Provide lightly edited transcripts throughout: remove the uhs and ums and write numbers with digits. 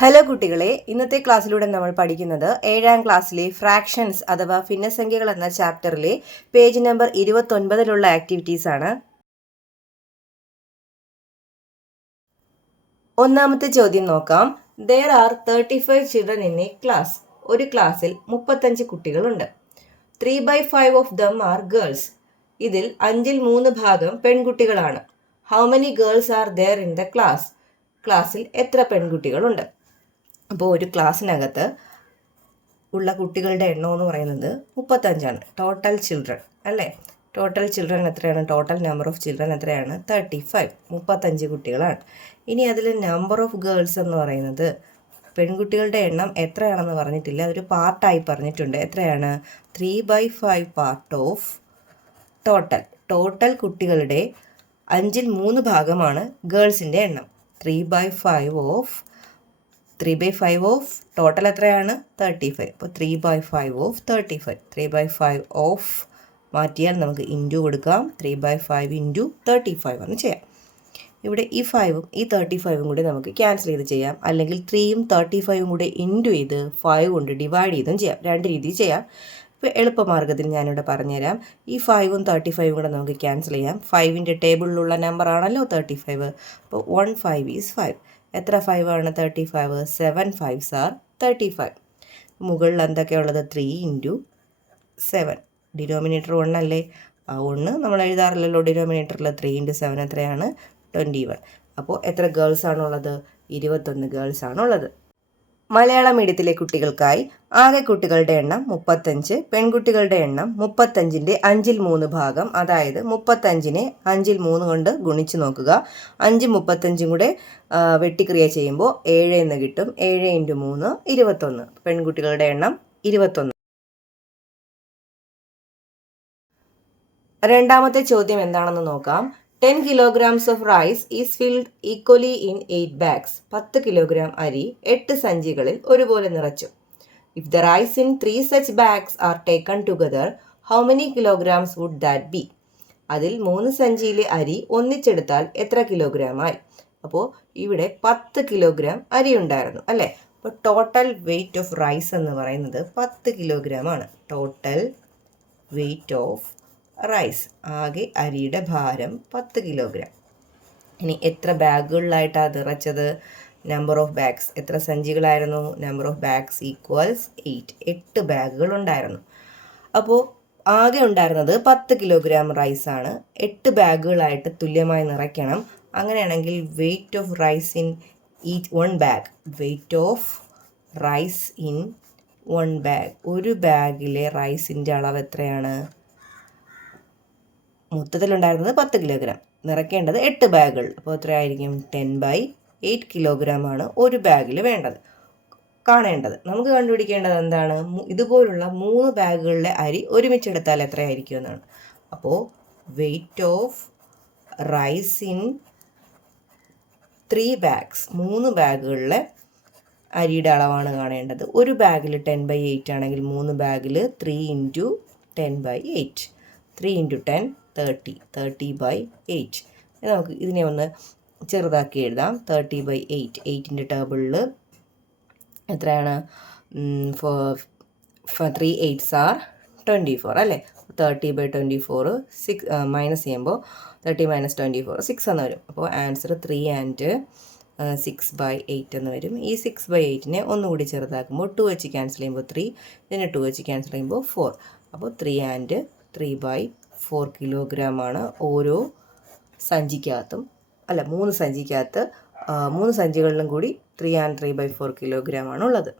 Hello കുട്ടികളെ, ഇന്നത്തെ ക്ലാസ്സിലൂടെ നമ്മൾ പഠിക്കുന്നത് 7ാം ക്ലാസ്സിലെ ഫ്രാക്ഷൻസ് അഥവാ ഭിന്നസംഖ്യകൾ എന്ന ചാപ്റ്ററിലെ പേജ് നമ്പർ 29 ആക്ടിവിറ്റീസ് ആണ്. ഒന്നാമത്തെ ചോദ്യം നോക്കാം. There are 35 children in a class. ഒരു ക്ലാസ്സിൽ 35 കുട്ടികളുണ്ട്. 3/5 of them are girls. ഇതിൽ 3 ഭാഗം പെൺകുട്ടികളാണ്. How many girls are there in the class? ക്ലാസ്സിൽ എത്ര പെൺകുട്ടികളുണ്ട്? അപ്പോൾ ഒരു ക്ലാസ്സിനകത്ത് ഉള്ള കുട്ടികളുടെ എണ്ണം എന്ന് പറയുന്നത് 35ആണ്. ടോട്ടൽ ചിൽഡ്രൻ അല്ലേ? ടോട്ടൽ ചിൽഡ്രൻ എത്രയാണ്? ടോട്ടൽ നമ്പർ ഓഫ് ചിൽഡ്രൻ എത്രയാണ്? 35. 35 കുട്ടികളാണ്. ഇനി അതിൽ നമ്പർ ഓഫ് ഗേൾസ് എന്ന് പറയുന്നത് പെൺകുട്ടികളുടെ എണ്ണം എത്രയാണെന്ന് പറഞ്ഞിട്ടില്ല, അതൊരു പാർട്ടായി പറഞ്ഞിട്ടുണ്ട്. എത്രയാണ്? 3/5 പാർട്ട് ഓഫ് ടോട്ടൽ കുട്ടികളുടെ 3 ഭാഗമാണ് ഗേൾസിൻ്റെ എണ്ണം. 3/5 ഓഫ് ടോട്ടൽ എത്രയാണ്? 35. അപ്പോൾ 3/5 ഓഫ് 35. 3/5 ഓഫ് മാറ്റിയാൽ നമുക്ക് ഇൻറ്റു കൊടുക്കാം. 3/5 ഇൻറ്റു 35 എന്ന് ചെയ്യാം. ഇവിടെ ഈ 5ഉം ഈ 35ഉം കൂടി നമുക്ക് ക്യാൻസൽ ചെയ്ത് ചെയ്യാം. അല്ലെങ്കിൽ 3യും 35ഉം കൂടി ഇൻറ്റു ചെയ്ത് 5 കൊണ്ട് ഡിവൈഡ് ചെയ്തും ചെയ്യാം. രണ്ട് രീതിയിൽ ചെയ്യാം. ഇപ്പോൾ എളുപ്പമാർഗ്ഗത്തിൽ ഞാനിവിടെ പറഞ്ഞുതരാം. ഈ 5ഉം 35ഉം കൂടെ നമുക്ക് ക്യാൻസൽ ചെയ്യാം. 5ൻ്റെ ടേബിളിലുള്ള നമ്പർ ആണല്ലോ 35. അപ്പോൾ 1 5 ഈസ് 5. എത്ര 5 ആണ്? 35. 7 5s are 35. മുകളിൽ എന്തൊക്കെയുള്ളത്? 3 ഇൻറ്റു 7. ഡിനോമിനേറ്റർ 1 അല്ലേ? ആ 1 നമ്മൾ എഴുതാറില്ലല്ലോ ഡിനോമിനേറ്ററിൽ. 3 ഇൻറ്റു 7 എത്രയാണ്? 21. അപ്പോൾ എത്ര ഗേൾസ് ആണുള്ളത്? 21 ഗേൾസ് ആണുള്ളത്. മലയാളം മീഡിയത്തിലെ കുട്ടികൾക്കായി ആകെ കുട്ടികളുടെ എണ്ണം 35. പെൺകുട്ടികളുടെ എണ്ണം 35ൻ്റെ 3 ഭാഗം, അതായത് 35നെ 3 കൊണ്ട് ഗുണിച്ച് നോക്കുക. 5 35ഉം കൂടെ വെട്ടിക്രിയ ചെയ്യുമ്പോൾ 7 എന്ന് കിട്ടും. 7 ഇൻറ്റു 3 21. പെൺകുട്ടികളുടെ എണ്ണം 21. രണ്ടാമത്തെ ചോദ്യം എന്താണെന്ന് നോക്കാം. 10 kilograms of rice is filled equally in 8 bags. 10 kilogram അരി 8 സഞ്ചികളിൽ ഒരുപോലെ നിറച്ചു. If the rice in 3 such bags are taken together, how many kilograms would that be? അതിൽ 3 സഞ്ചിയിലെ അരി ഒന്നിച്ചെടുത്താൽ എത്ര കിലോഗ്രാമായി? അപ്പോൾ ഇവിടെ 10 കിലോഗ്രാം അരി ഉണ്ടായിരുന്നു അല്ലേ? അപ്പോൾ ടോട്ടൽ വെയ്റ്റ് ഓഫ് റൈസ് എന്ന് പറയുന്നത് 10 കിലോഗ്രാം ആണ്. ടോട്ടൽ വെയ്റ്റ് ഓഫ് റൈസ്, ആകെ അരിയുടെ ഭാരം 10 കിലോഗ്രാം. ഇനി എത്ര ബാഗുകളിലായിട്ടാണ് നിറച്ചത്? നമ്പർ ഓഫ് ബാഗ്സ്, എത്ര സഞ്ചികളായിരുന്നു? Number of bags equals 8. 8 ബാഗുകൾ ഉണ്ടായിരുന്നു. അപ്പോൾ ആകെ ഉണ്ടായിരുന്നത് 10 കിലോഗ്രാം റൈസാണ്. 8 ബാഗുകളായിട്ട് തുല്യമായി നിറയ്ക്കണം. അങ്ങനെയാണെങ്കിൽ weight of rice in each 1 bag, weight of rice in 1 bag, ഒരു ബാഗിലെ റൈസിൻ്റെ അളവ് എത്രയാണ്? മൊത്തത്തിലുണ്ടായിരുന്നത് 10 കിലോഗ്രാം, നിറയ്ക്കേണ്ടത് 8 ബാഗുകൾ. അപ്പോൾ എത്രയായിരിക്കും? 10/8 കിലോഗ്രാം ആണ് ഒരു ബാഗിൽ വേണ്ടത്, കാണേണ്ടത്. നമുക്ക് കണ്ടുപിടിക്കേണ്ടത് എന്താണ്? ഇതുപോലുള്ള 3 ബാഗുകളിലെ അരി ഒരുമിച്ചെടുത്താൽ എത്രയായിരിക്കും എന്നാണ്. അപ്പോൾ weight of rice in 3 bags, 3 ബാഗുകളിലെ അരിയുടെ അളവാണ് കാണേണ്ടത്. ഒരു ബാഗിൽ 10/8 ആണെങ്കിൽ 3 ബാഗിൽ 3 ഇൻറ്റു 10/8. 3 ഇൻറ്റു 10 30. 30/8. നമുക്ക് ഇതിനെ ഒന്ന് ചെറുതാക്കി എഴുതാം. 30/8. 8ൻ്റെ ടേബിളിൽ എത്രയാണ്? 3 8s are 24 അല്ലേ? 30/24 6 മൈനസ് ചെയ്യുമ്പോൾ 30 - 24 6 എന്ന് വരും. അപ്പോൾ ആൻസർ 3 and 6/8 എന്ന് വരും. ഈ 6/8നെ ഒന്നുകൂടി ചെറുതാക്കുമ്പോൾ 2 വെച്ച് ക്യാൻസൽ ചെയ്യുമ്പോൾ 3, ഇതിനെ 2 വെച്ച് ക്യാൻസൽ ചെയ്യുമ്പോൾ 4. അപ്പോൾ 3 and 3/4 കിലോഗ്രാമാണ് ഓരോ സഞ്ചിക്കകത്തും, അല്ല 3 സഞ്ചിക്കകത്ത് 3 സഞ്ചികളിലും കൂടി 3 and 3/4 കിലോഗ്രാമാണ് ഉള്ളത്.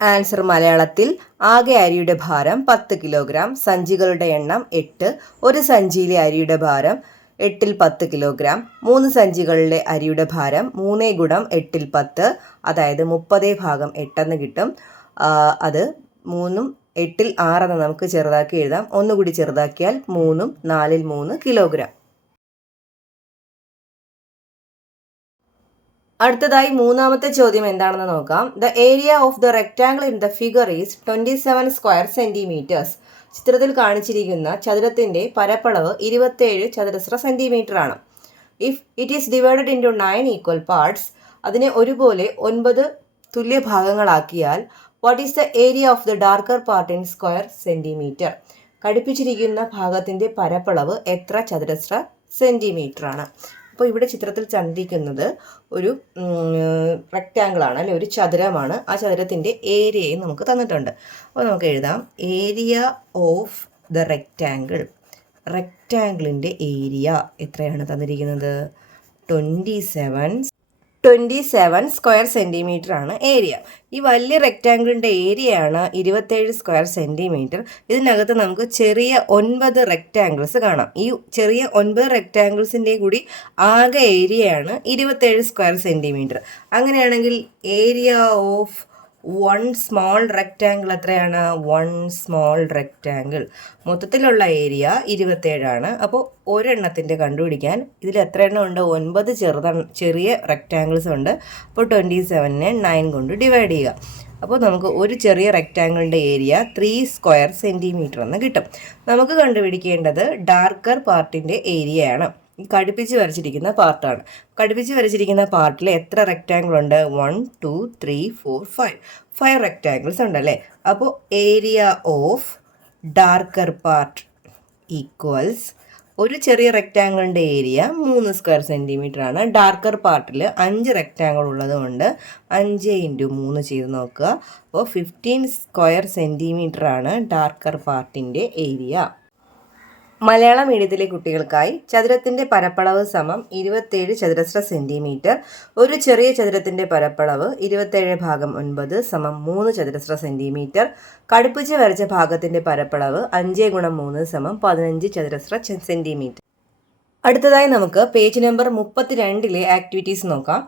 ആൻസർ മലയാളത്തിൽ: ആകെ അരിയുടെ ഭാരം 10 കിലോഗ്രാം, സഞ്ചികളുടെ എണ്ണം 8, ഒരു സഞ്ചിയിലെ അരിയുടെ ഭാരം 8ൽ 10 കിലോഗ്രാം, 3 സഞ്ചികളിലെ അരിയുടെ ഭാരം 3 × 8ൽ 10, അതായത് 30/8 എന്ന് കിട്ടും. അത് 3ഉം 8ൽ 6 എന്ന് നമുക്ക് ചെറുതാക്കി എഴുതാം. ഒന്നുകൂടി ചെറുതാക്കിയാൽ 3ഉം 4ൽ 3 കിലോഗ്രാം. അടുത്തതായി മൂന്നാമത്തെ ചോദ്യം എന്താണെന്ന് നോക്കാം. The area of the rectangle in the figure is 27 square centimetres. ചിത്രത്തിൽ കാണിച്ചിരിക്കുന്ന ചതുരത്തിൻ്റെ പരപ്പളവ് 27 ചതുരശ്ര സെൻറ്റിമീറ്റർ ആണ്. If it is divided into 9 equal parts, അതിനെ ഒരുപോലെ 9 തുല്യ ഭാഗങ്ങളാക്കിയാൽ what is the area of the darker part in square centimetre? ഘടിപ്പിച്ചിരിക്കുന്ന ഭാഗത്തിൻ്റെ പരപ്പളവ് എത്ര ചതുരശ്ര സെൻറ്റിമീറ്റർ ആണ്? അപ്പോൾ ഇവിടെ ചിത്രത്തിൽ തന്നിരിക്കുന്നത് ഒരു റെക്റ്റാങ്കിളാണ് അല്ലെ, ഒരു ചതുരമാണ്. ആ ചതുരത്തിൻ്റെ ഏരിയയും നമുക്ക് തന്നിട്ടുണ്ട്. അപ്പോൾ നമുക്ക് എഴുതാം ഏരിയ ഓഫ് ദ റെക്റ്റാങ്കിൾ. റെക്റ്റാങ്കിളിൻ്റെ ഏരിയ എത്രയാണ് തന്നിരിക്കുന്നത്? 27 സ്ക്വയർ സെൻറ്റിമീറ്റർ ആണ് ഏരിയ. ഈ വലിയ റെക്റ്റാങ്കിളിൻ്റെ ഏരിയയാണ് 27 സ്ക്വയർ സെൻറ്റിമീറ്റർ. ഇതിനകത്ത് നമുക്ക് ചെറിയ 9 റെക്റ്റാങ്കിൾസ് കാണാം. ഈ ചെറിയ 9 റെക്റ്റാങ്കിൾസിൻ്റെ കൂടി ആകെ ഏരിയയാണ് 27 സ്ക്വയർ സെൻറ്റിമീറ്റർ. അങ്ങനെയാണെങ്കിൽ ഏരിയ ഓഫ് 1 സ്മോൾ റെക്റ്റാങ്കിൾ എത്രയാണ്? 1 സ്മോൾ റെക്റ്റാങ്കിൾ മൊത്തത്തിലുള്ള ഏരിയ 27 ആണ്. അപ്പോൾ ഒരെണ്ണത്തിൻ്റെ കണ്ടുപിടിക്കാൻ ഇതിൽ എത്ര എണ്ണം ഉണ്ട്? 9 ചെറിയ റെക്റ്റാങ്കിൾസ് ഉണ്ട്. അപ്പോൾ 27നെ 9 കൊണ്ട് ഡിവൈഡ് ചെയ്യുക. അപ്പോൾ നമുക്ക് ഒരു ചെറിയ റെക്റ്റാങ്കിളിൻ്റെ ഏരിയ 3 സ്ക്വയർ സെൻറ്റിമീറ്റർ എന്ന് കിട്ടും. നമുക്ക് കണ്ടുപിടിക്കേണ്ടത് ഡാർക്കർ പാർട്ടിൻ്റെ ഏരിയയാണ്. ഈ കടുപ്പിച്ച് വരച്ചിരിക്കുന്ന പാർട്ടാണ്. കടുപ്പിച്ച് വരച്ചിരിക്കുന്ന പാർട്ടിൽ എത്ര റെക്റ്റാങ്കിൾ ഉണ്ട്? 1 2 3 4 5 റെക്റ്റാങ്കിൾസ് ഉണ്ടല്ലേ. അപ്പോൾ area of darker part equals ഒരു ചെറിയ റെക്റ്റാങ്കിളിൻ്റെ ഏരിയ 3 സ്ക്വയർ സെൻറ്റിമീറ്റർ ആണ്. ഡാർക്കർ പാർട്ടിൽ 5 റെക്റ്റാങ്കിൾ ഉള്ളത് കൊണ്ട് 5 × 3 ചെയ്ത് നോക്കുക. അപ്പോൾ 15 സ്ക്വയർ സെൻറ്റിമീറ്റർ ആണ് ഡാർക്കർ പാർട്ടിൻ്റെ ഏരിയ. മലയാളം മീഡിയത്തിലെ കുട്ടികൾക്കായി ചതുരത്തിൻ്റെ പരപ്പളവ് സമം 27 ചതുരശ്ര സെൻറ്റിമീറ്റർ. ഒരു ചെറിയ ചതുരത്തിൻ്റെ പരപ്പളവ് 27/9 സമം 3 ചതുരശ്ര സെൻറ്റിമീറ്റർ. കടുപ്പിച്ച് വരച്ച ഭാഗത്തിൻ്റെ പരപ്പളവ് 5 × 3 സമം 15 ചതുരശ്ര സെൻറ്റിമീറ്റർ. അടുത്തതായി നമുക്ക് പേജ് നമ്പർ 32 ആക്ടിവിറ്റീസ് നോക്കാം.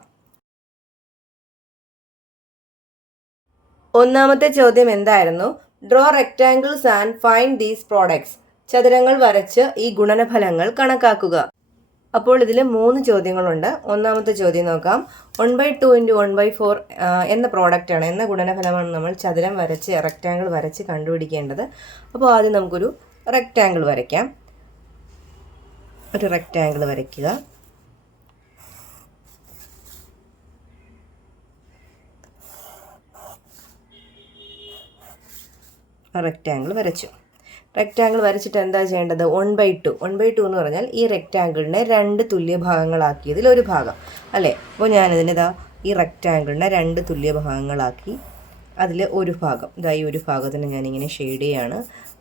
ഒന്നാമത്തെ ചോദ്യം എന്തായിരുന്നു? Draw rectangles and find these products. ചതുരങ്ങൾ വരച്ച് ഈ ഗുണനഫലങ്ങൾ കണക്കാക്കുക. അപ്പോൾ ഇതിൽ 3 ചോദ്യങ്ങളുണ്ട്. ഒന്നാമത്തെ ചോദ്യം നോക്കാം. 1/2 × 1/4 എന്ന പ്രോഡക്റ്റാണ്, എന്ന ഗുണനഫലമാണ് നമ്മൾ ചതുരം വരച്ച് റെക്റ്റാങ്കിൾ വരച്ച് കണ്ടുപിടിക്കേണ്ടത്. അപ്പോൾ ആദ്യം നമുക്കൊരു റെക്റ്റാങ്കിൾ വരയ്ക്കാം. ഒരു റെക്റ്റാങ്കിൾ വരയ്ക്കുക. റെക്റ്റാങ്കിൾ വരച്ചു. റെക്റ്റാങ്കിൾ വരച്ചിട്ട് എന്താ ചെയ്യേണ്ടത്? 1/2 എന്ന് പറഞ്ഞാൽ ഈ റെക്റ്റാങ്കിളിനെ 2 തുല്യ ഭാഗങ്ങളാക്കിയതിൽ ഒരു ഭാഗം അല്ലേ. അപ്പോൾ ഞാനിതിനെതാ ഈ റെക്റ്റാങ്കിളിനെ 2 തുല്യ ഭാഗങ്ങളാക്കി അതിൽ ഒരു ഭാഗം, ഈ ഒരു ഭാഗത്തിന് ഞാനിങ്ങനെ ഷെയ്ഡ് ചെയ്യാണ്.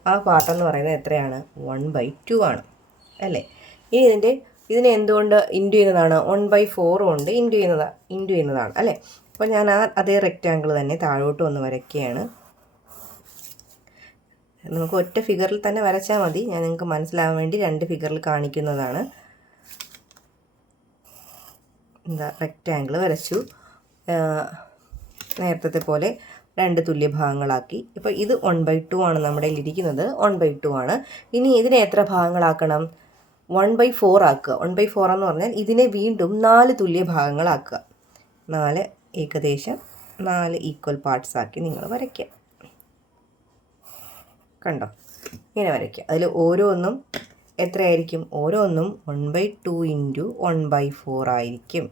ആ പാർട്ടെന്ന് പറയുന്നത് എത്രയാണ്? 1/2 ആണ് അല്ലേ. ഇനി ഇതിനെ എന്തുകൊണ്ട് ഇൻറ്റു ചെയ്യുന്നതാണ്? 1/4 കൊണ്ട് ഇൻറ്റു ചെയ്യുന്നതാണ് അല്ലേ. അപ്പോൾ ഞാൻ അതേ റെക്റ്റാങ്കിൾ തന്നെ താഴോട്ട് ഒന്ന് വരയ്ക്കുകയാണ്. നമുക്ക് ഒറ്റ ഫിഗറിൽ തന്നെ വരച്ചാൽ മതി. ഞാൻ നിങ്ങൾക്ക് മനസ്സിലാവാൻ വേണ്ടി 2 ഫിഗറിൽ കാണിക്കുന്നതാണ്. റെക്റ്റാങ്കിൾ വരച്ചു. നേരത്തെ പോലെ 2 തുല്യ ഭാഗങ്ങളാക്കി. ഇപ്പോൾ ഇത് 1/2 ആണ് നമ്മുടെ ഇരിക്കുന്നത്. 1/2 ആണ്. ഇനി ഇതിനെ എത്ര ഭാഗങ്ങളാക്കണം? 1/4 ആക്കുക. 1/4 എന്ന് പറഞ്ഞാൽ ഇതിനെ വീണ്ടും 4 തുല്യ ഭാഗങ്ങളാക്കുക. 4 ഏകദേശം 4 ഈക്വൽ പാർട്സ് ആക്കി നിങ്ങൾ വരയ്ക്കുക. കണ്ടോ? ഇങ്ങനെ വരയ്ക്കുക. അതിൽ ഓരോന്നും എത്രയായിരിക്കും? ഓരോന്നും 1/2 × 1/4 ആയിരിക്കും.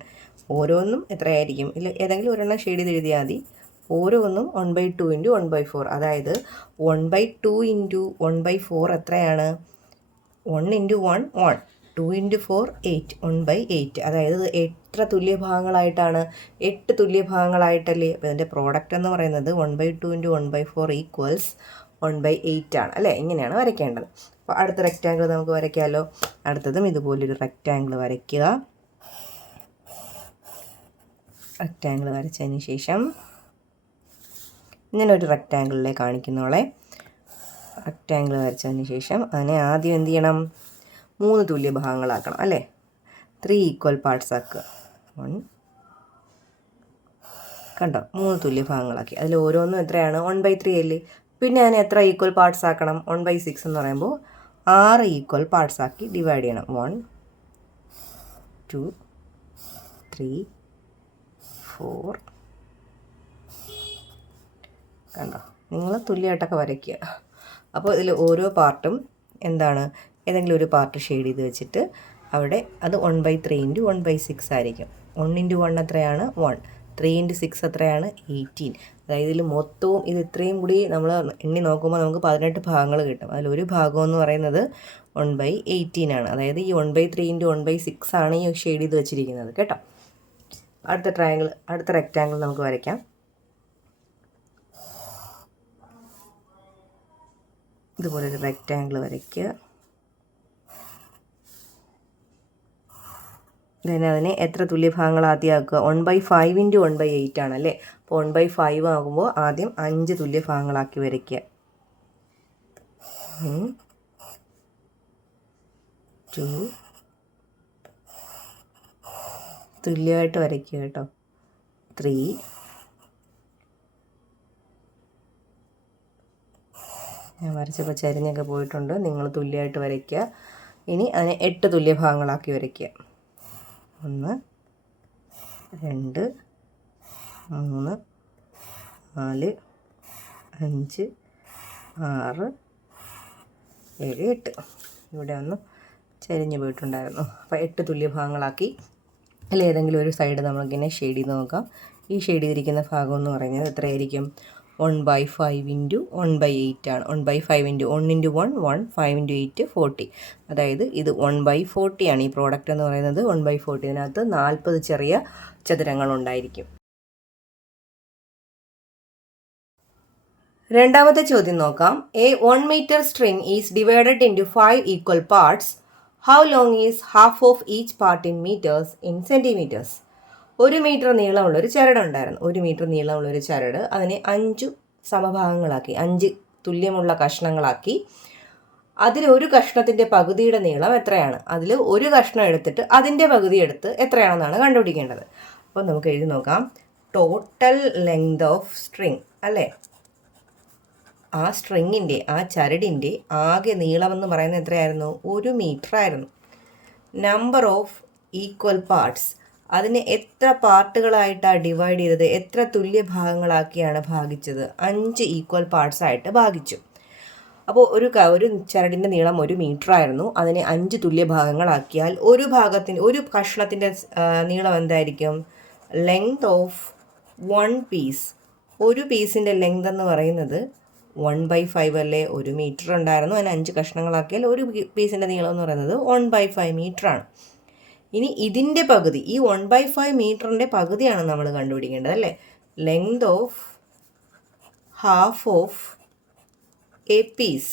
ഓരോന്നും എത്രയായിരിക്കും? ഇതിൽ ഏതെങ്കിലും ഒരെണ്ണം ഷെയ്ഡ് ചെയ്ത് എഴുതിയാൽ മതി. ഓരോന്നും 1/2 × 1/4. അതായത് 1/2 × 1/4 എത്രയാണ്? 1 × 1 1, 2 × 4 8, 1/8. അതായത് എത്ര തുല്യ ഭാഗങ്ങളായിട്ടാണ്? 8 തുല്യ ഭാഗങ്ങളായിട്ടല്ലേ. അപ്പോൾ ഇതിൻ്റെ പ്രോഡക്റ്റ് എന്ന് പറയുന്നത് 1/2 × 1/4 ഈക്വൽസ് 1/8 ആണ് അല്ലേ. ഇങ്ങനെയാണ് വരയ്ക്കേണ്ടത്. അപ്പോൾ അടുത്ത റെക്റ്റാങ്കിൾ നമുക്ക് വരയ്ക്കാമല്ലോ. അടുത്തതും ഇതുപോലൊരു റെക്റ്റാങ്കിൾ വരയ്ക്കുക. റെക്റ്റാങ്കിൾ വരച്ചതിന് ശേഷം ഇങ്ങനൊരു റെക്റ്റാങ്കിളിലെ കാണിക്കുന്നോളെ. റെക്റ്റാങ്കിൾ വരച്ചതിന് ശേഷം അതിനെ ആദ്യം എന്ത് ചെയ്യണം? 3 തുല്യ ഭാഗങ്ങളാക്കണം അല്ലേ. 3 ഈക്വൽ പാർട്സ് ആക്കുക. 1 കണ്ടോ? 3 തുല്യ ഭാഗങ്ങളാക്കി. അതിൽ ഓരോന്നും എത്രയാണ്? 1/3 അല്ലേ. പിന്നെ അതിനെ എത്ര ഈക്വൽ പാർട്സ് ആക്കണം? 1/6 എന്ന് പറയുമ്പോൾ 6 ഈക്വൽ പാർട്സ് ആക്കി ഡിവൈഡ് ചെയ്യണം. 1 2 3 4. കണ്ടോ? നിങ്ങൾ തുല്യമായിട്ടൊക്കെ വരയ്ക്കുക. അപ്പോൾ ഇതിൽ ഓരോ പാർട്ടും എന്താണ്? ഏതെങ്കിലും ഒരു പാർട്ട് ഷെയ്ഡ് ചെയ്ത് വെച്ചിട്ട് അവിടെ അത് 1/3 × 1/6 ആയിരിക്കും. 1 × 1 എത്രയാണ്? 1. 3 × 6 എത്രയാണ്? 18. അതായത് ഇതിൽ മൊത്തവും ഇത് ഇത്രയും കൂടി നമ്മൾ എണ്ണി നോക്കുമ്പോൾ നമുക്ക് 18 ഭാഗങ്ങൾ കിട്ടും. അതിലൊരു ഭാഗം എന്ന് പറയുന്നത് 1/18 ആണ്. അതായത് ഈ 1/3 × 1/6 ആണ് ഈ ഷെയ്ഡ് ചെയ്ത് വെച്ചിരിക്കുന്നത് കേട്ടോ. അടുത്ത റെക്റ്റാങ്കിൾ നമുക്ക് വരയ്ക്കാം. ഇതുപോലെ ഒരു റെക്റ്റാങ്കിൾ വരയ്ക്കുക. അതിനെ എത്ര തുല്യ ഭാഗങ്ങൾ ആദ്യം ആക്കുക? 1/5 × 1/8 ആണല്ലേ. അപ്പോൾ 1/5 ആകുമ്പോൾ ആദ്യം 5 തുല്യ ഭാഗങ്ങളാക്കി വരയ്ക്കുക. 2 തുല്യമായിട്ട് വരയ്ക്കുക കേട്ടോ. 3 ഞാൻ വരച്ചപ്പോൾ ചരിഞ്ഞൊക്കെ പോയിട്ടുണ്ട്. നിങ്ങൾ തുല്യമായിട്ട് വരയ്ക്കുക. ഇനി അതിനെ 8 തുല്യ ഭാഗങ്ങളാക്കി വരയ്ക്കുക. 1 2 3 4 5 6 7 8. ഇവിടെ ഒന്ന് ചരിഞ്ഞ് പോയിട്ടുണ്ടായിരുന്നു. അപ്പോൾ 8 തുല്യ ഭാഗങ്ങളാക്കി അതിൽ ഏതെങ്കിലും ഒരു സൈഡ് നമുക്കിങ്ങനെ ഷെയ്ഡ് ചെയ്ത് നോക്കാം. ഈ ഷെയ്ഡ് ചെയ്തിരിക്കുന്ന ഭാഗം എന്ന് പറയുന്നത് എത്രയായിരിക്കും? 1/5 × 1/8 ആണ്. 1/5 × 1 × 1 1 5 × 8 40. അതായത് ഇത് 1/40 ആണ്. ഈ പ്രോഡക്റ്റ് എന്ന് പറയുന്നത് 1/40. ഇതിനകത്ത് 40 ചെറിയ ചതുരങ്ങൾ ഉണ്ടായിരിക്കും. രണ്ടാമത്തെ ചോദ്യം നോക്കാം. A 1 meter string is divided into 5 equal parts. How long is half of each part in meters in centimeters? 1 metre നീളമുള്ളൊരു ചരട് ഉണ്ടായിരുന്നു. 1 മീറ്റർ നീളമുള്ളൊരു ചരട് അതിനെ 5 സമഭാഗങ്ങളാക്കി, 5 തുല്യമുള്ള കഷ്ണങ്ങളാക്കി. അതിൽ ഒരു കഷ്ണത്തിൻ്റെ പകുതിയുടെ നീളം എത്രയാണ്? അതിൽ ഒരു കഷ്ണം എടുത്തിട്ട് അതിൻ്റെ പകുതി എടുത്ത് എത്രയാണെന്നാണ് കണ്ടുപിടിക്കേണ്ടത്. അപ്പോൾ നമുക്ക് എഴുതി നോക്കാം. ടോട്ടൽ ലെങ്ത് ഓഫ് സ്ട്രിങ് അല്ലേ, ആ സ്ട്രിങ്ങിൻ്റെ ആ ചരടിൻ്റെ ആകെ നീളമെന്ന് പറയുന്നത് എത്രയായിരുന്നു? 1 മീറ്റർ ആയിരുന്നു. നമ്പർ ഓഫ് ഈക്വൽ പാർട്സ്, അതിനെ എത്ര പാർട്ടുകളായിട്ടാണ് ഡിവൈഡ് ചെയ്തത്? എത്ര തുല്യ ഭാഗങ്ങളാക്കിയാണ് ഭാഗിച്ചത്? 5 ഈക്വൽ പാർട്സ് ആയിട്ട് ഭാഗിച്ചു. അപ്പോൾ ഒരു ചരടിൻ്റെ നീളം 1 മീറ്റർ ആയിരുന്നു. അതിനെ 5 തുല്യ ഭാഗങ്ങളാക്കിയാൽ ഒരു കഷ്ണത്തിൻ്റെ നീളം എന്തായിരിക്കും? Length of 1 piece. ഒരു പീസിൻ്റെ ലെങ്ത് എന്ന് പറയുന്നത് 1/5 അല്ലേ. 1 മീറ്റർ ഉണ്ടായിരുന്നു, അതിന് 5 കഷ്ണങ്ങളാക്കിയാൽ ഒരു പീസിൻ്റെ നീളം എന്ന് പറയുന്നത് 1/5 മീറ്ററാണ്. ഇനി ഇതിൻ്റെ പകുതി, ഈ 1/5 മീറ്ററിൻ്റെ പകുതിയാണ് നമ്മൾ കണ്ടുപിടിക്കേണ്ടത് അല്ലേ. Length of half of a piece,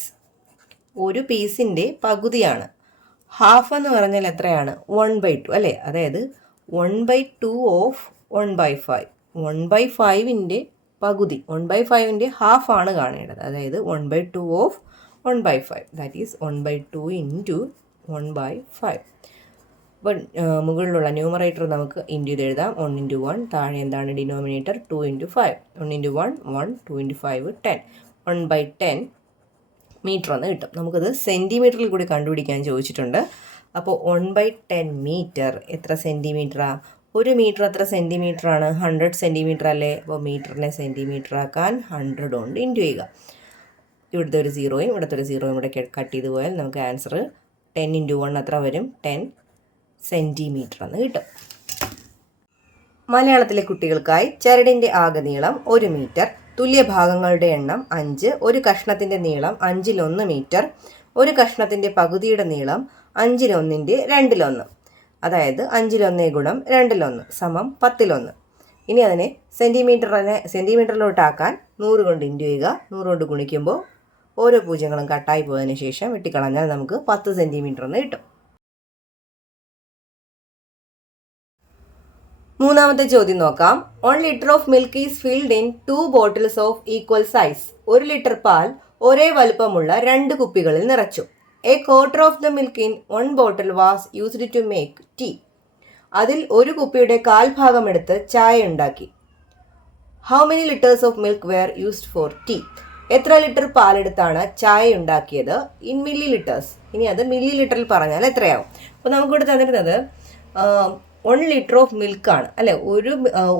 ഒരു പീസിൻ്റെ പകുതിയാണ്. ഹാഫ് എന്ന് പറഞ്ഞാൽ എത്രയാണ്? 1/2 അല്ലേ. അതായത് 1/2 ഓഫ് 1/5. 1/5ൻ്റെ പകുതി, 1/5ൻ്റെ ഹാഫ് ആണ് കാണേണ്ടത്. അതായത് 1/2 ഓഫ് 1/5, ദാറ്റ് ഈസ് 1/2 × 1/5. അപ്പോൾ മുകളിലുള്ള ന്യൂമറേറ്റർ നമുക്ക് ഇൻറ്റു ചെയ്ത് എഴുതാം. 1 × 1, താഴെ എന്താണ് ഡിനോമിനേറ്റർ? 2 × 5. 1 × 1 1, 2 × 5 10. 1/10 മീറ്റർ എന്ന് കിട്ടും. നമുക്കത് സെൻറ്റിമീറ്ററിൽ കൂടി കണ്ടുപിടിക്കാൻ ചോദിച്ചിട്ടുണ്ട്. അപ്പോൾ 1/10 മീറ്റർ എത്ര സെൻറ്റിമീറ്ററാണ്? 1 മീറ്റർ എത്ര സെൻറ്റിമീറ്ററാണ്? 100 സെൻറ്റിമീറ്റർ അല്ലേ. അപ്പോൾ മീറ്ററിനെ സെൻറ്റിമീറ്റർ ആക്കാൻ 100 കൊണ്ട് ഇൻറ്റു ചെയ്യുക. ഇവിടുത്തെ ഒരു സീറോയും ഇവിടുത്തെ ഒരു സീറോയും കൂടെ കട്ട് ചെയ്ത് പോയാൽ നമുക്ക് ആൻസർ 10 × 1 എത്ര വരും? 10 സെൻറ്റിമീറ്റർ എന്ന് കിട്ടും. മലയാളത്തിലെ കുട്ടികൾക്കായി ചരടിൻ്റെ ആകെ നീളം 1 മീറ്റർ, തുല്യ ഭാഗങ്ങളുടെ എണ്ണം 5, ഒരു കഷ്ണത്തിൻ്റെ നീളം 5/1 മീറ്റർ, ഒരു കഷ്ണത്തിൻ്റെ പകുതിയുടെ നീളം 5/1 2/1, അതായത് 5/1 × 2/1 സമം 10/1. ഇനി അതിനെ സെൻറ്റിമീറ്ററിലോട്ടാക്കാൻ 100 കൊണ്ട് ഇൻറ്റു ചെയ്യുക. 100 കൊണ്ട് ഗുണിക്കുമ്പോൾ ഓരോ പൂജ്യങ്ങളും കട്ടായി പോയതിന് ശേഷം വെട്ടിക്കളഞ്ഞാൽ നമുക്ക് 10 സെൻറ്റിമീറ്റർ എന്ന് കിട്ടും. മൂന്നാമത്തെ ചോദ്യം നോക്കാം. 1 litre of milk is filled in 2 bottles of equal size. 1 litre പാൽ ഒരേ വലുപ്പമുള്ള 2 കുപ്പികളിൽ നിറച്ചു. A quarter of the milk in 1 bottle was used to make tea. അതിൽ ഒരു കുപ്പിയുടെ 1/4 ഭാഗം എടുത്ത് ചായ ഉണ്ടാക്കി. How many liters of milk were used for tea? എത്ര ലിറ്റർ പാലെടുത്താണ് ചായ ഉണ്ടാക്കിയത്? In milli litres. ഇനി അത് മില്ലി ലിറ്ററിൽ പറഞ്ഞാൽ എത്രയാവും? അപ്പോൾ നമുക്കിവിടെ തന്നിരുന്നത് 1 ലിറ്റർ ഓഫ് മിൽക്കാണ് അല്ലേ.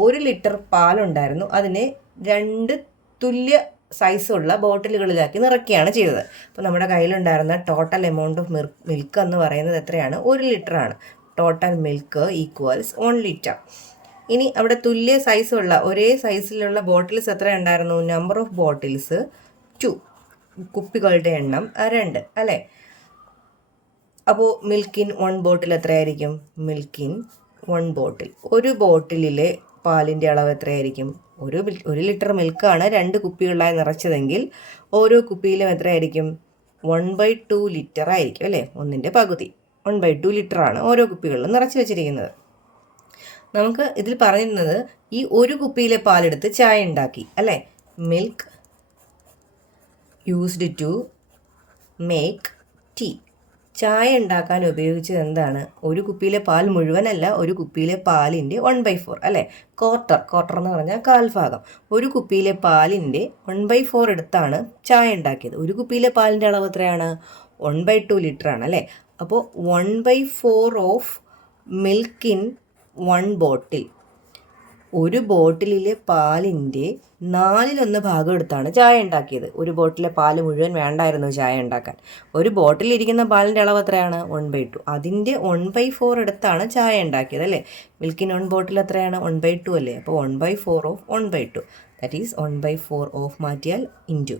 1 ലിറ്റർ പാലുണ്ടായിരുന്നു, അതിനെ 2 തുല്യ സൈസുള്ള ബോട്ടിലുകളിലാക്കി നിറയ്ക്കുകയാണ് ചെയ്തത്. അപ്പോൾ നമ്മുടെ കയ്യിലുണ്ടായിരുന്ന ടോട്ടൽ എമൗണ്ട് ഓഫ് മിൽക്ക് എന്ന് പറയുന്നത് എത്രയാണ്? 1 ലിറ്ററാണ്. Total milk equals 1 litre. ഇനി അവിടെ തുല്യ സൈസുള്ള ഒരേ സൈസിലുള്ള ബോട്ടിൽസ് എത്ര ഉണ്ടായിരുന്നു? നമ്പർ ഓഫ് ബോട്ടിൽസ് 2, കുപ്പികളുടെ എണ്ണം 2 അല്ലേ? അപ്പോൾ മിൽക്ക് ഇൻ 1 ബോട്ടിൽ എത്രയായിരിക്കും? മിൽക്ക് ഇൻ 1 ബോട്ടിൽ, ഒരു ബോട്ടിലിലെ പാലിൻ്റെ അളവ് എത്രയായിരിക്കും? ഒരു ലിറ്റർ മിൽക്കാണ് 2 കുപ്പികളിലായി നിറച്ചതെങ്കിൽ ഓരോ കുപ്പിയിലും എത്രയായിരിക്കും? 1/2 ലിറ്റർ ആയിരിക്കും അല്ലേ? ഒന്നിൻ്റെ പകുതി 1/2 ലിറ്ററാണ് ഓരോ കുപ്പികളിലും നിറച്ച് വെച്ചിരിക്കുന്നത്. നമുക്ക് ഇതിൽ പറയുന്നത് ഈ ഒരു കുപ്പിയിലെ പാലെടുത്ത് ചായ ഉണ്ടാക്കി അല്ലേ? Milk used to make tea. ചായ ഉണ്ടാക്കാൻ ഉപയോഗിച്ചത് എന്താണ്? ഒരു കുപ്പിയിലെ പാൽ മുഴുവനല്ല, ഒരു കുപ്പിയിലെ പാലിൻ്റെ 1/4 അല്ലേ? ക്വാർട്ടർ എന്ന് പറഞ്ഞാൽ കാൽഭാഗം. ഒരു കുപ്പിയിലെ പാലിൻ്റെ 1/4 എടുത്താണ് ചായ ഉണ്ടാക്കിയത്. ഒരു കുപ്പിയിലെ പാലിൻ്റെ അളവ് എത്രയാണ്? 1/2 ലിറ്ററാണ് അല്ലേ? അപ്പോൾ 1/4 ഓഫ് മിൽക്ക് ഇൻ 1 ബോട്ടിൽ, ഒരു ബോട്ടിലിലെ പാലിൻ്റെ 4/1 ഭാഗം എടുത്താണ് ചായ ഉണ്ടാക്കിയത്. ഒരു ബോട്ടിലെ പാല് മുഴുവൻ വേണ്ടായിരുന്നു ചായ ഉണ്ടാക്കാൻ. ഒരു ബോട്ടിലിരിക്കുന്ന പാലിൻ്റെ അളവ് എത്രയാണ്? 1/2. അതിൻ്റെ 1/4 എടുത്താണ് ചായ ഉണ്ടാക്കിയത് അല്ലേ? മിൽക്കിൻ 1 ബോട്ടിൽ എത്രയാണ്? 1/2 അല്ലേ? അപ്പോൾ 1/4 ഓഫ് 1/2, ദാറ്റ് ഈസ് 1/4 ഓഫ് മാറ്റിയാൽ ഇൻറ്റു,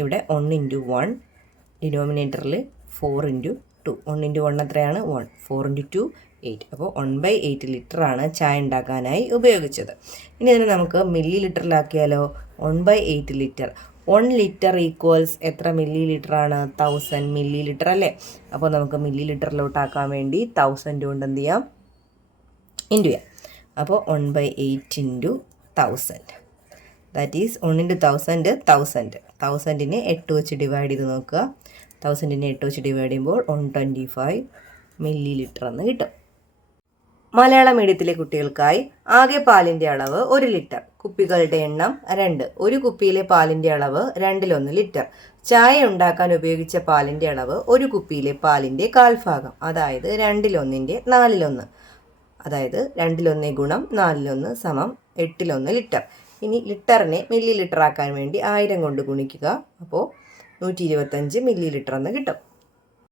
ഇവിടെ 1 × 1, ഡിനോമിനേറ്ററിൽ 4 × 2. 1 × 1 എത്രയാണ്? 1. 4 × 2 8. അപ്പോൾ 1/8 ലിറ്ററാണ് ചായ ഉണ്ടാക്കാനായി ഉപയോഗിച്ചത്. ഇനി ഇതിനെ നമുക്ക് മില്ലി ലിറ്ററിലാക്കിയാലോ? 1/8 ലിറ്റർ. 1 ലിറ്റർ ഈക്വൽസ് എത്ര മില്ലി ലിറ്ററാണ്? 1000 മില്ലി ലിറ്റർ അല്ലേ? അപ്പോൾ നമുക്ക് മില്ലി ലിറ്ററിലോട്ടാക്കാൻ വേണ്ടി 1000 കൊണ്ട് എന്ത് ചെയ്യാം? ഇൻറ്റു ചെയ്യാം. അപ്പോൾ 1/8 × 1000, ദാറ്റ് ഈസ് 1 × 1000 1000. 1000നെ 8 വെച്ച് ഡിവൈഡ് ചെയ്ത് നോക്കുക. 1000നെ 8 വെച്ച് ഡിവൈഡ് ചെയ്യുമ്പോൾ 125 മില്ലി ലിറ്റർ എന്ന് കിട്ടും. മലയാളം മീഡിയത്തിലെ കുട്ടികൾക്കായി ആകെ പാലിൻ്റെ അളവ് 1 ലിറ്റർ, കുപ്പികളുടെ എണ്ണം 2, ഒരു കുപ്പിയിലെ പാലിൻ്റെ അളവ് 2/1 ലിറ്റർ, ചായ ഉണ്ടാക്കാൻ ഉപയോഗിച്ച പാലിൻ്റെ അളവ് ഒരു കുപ്പിയിലെ പാലിൻ്റെ കാൽഭാഗം, അതായത് 2/1 4/1, അതായത് 2/1 × 4/1 സമം 8/1 ലിറ്റർ. ഇനി ലിറ്ററിനെ മില്ലി ലിറ്റർ ആക്കാൻ വേണ്ടി 1000 കൊണ്ട് ഗുണിക്കുക. അപ്പോൾ 125 മില്ലി ലിറ്റർ എന്ന് കിട്ടും.